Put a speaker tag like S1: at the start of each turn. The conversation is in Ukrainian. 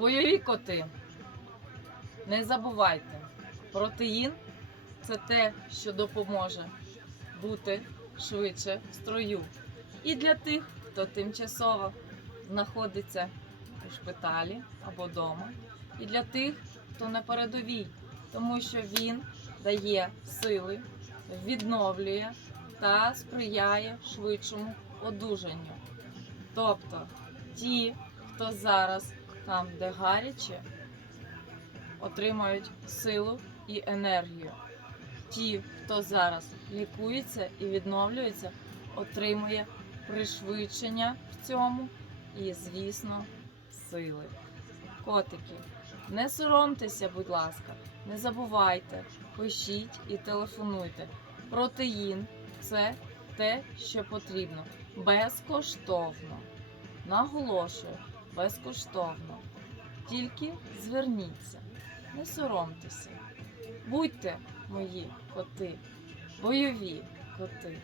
S1: Бойові коти. Не забувайте, протеїн це те, що допоможе бути швидше в строю. І для тих, хто тимчасово знаходиться у шпиталі або вдома, і для тих, хто на передовій, тому що він дає сили, відновлює та сприяє швидшому одужанню. Тобто ті, хто зараз там, де гаряче, отримають силу і енергію. Ті, хто зараз лікується і відновлюється, отримує пришвидшення в цьому і, звісно, сили. Котики, не соромтеся, будь ласка, не забувайте, пишіть і телефонуйте. Протеїн це те, що потрібно. Безкоштовно. Наголошую, безкоштовно. Тільки зверніться, не соромтеся. Будьте мої коти, бойові коти.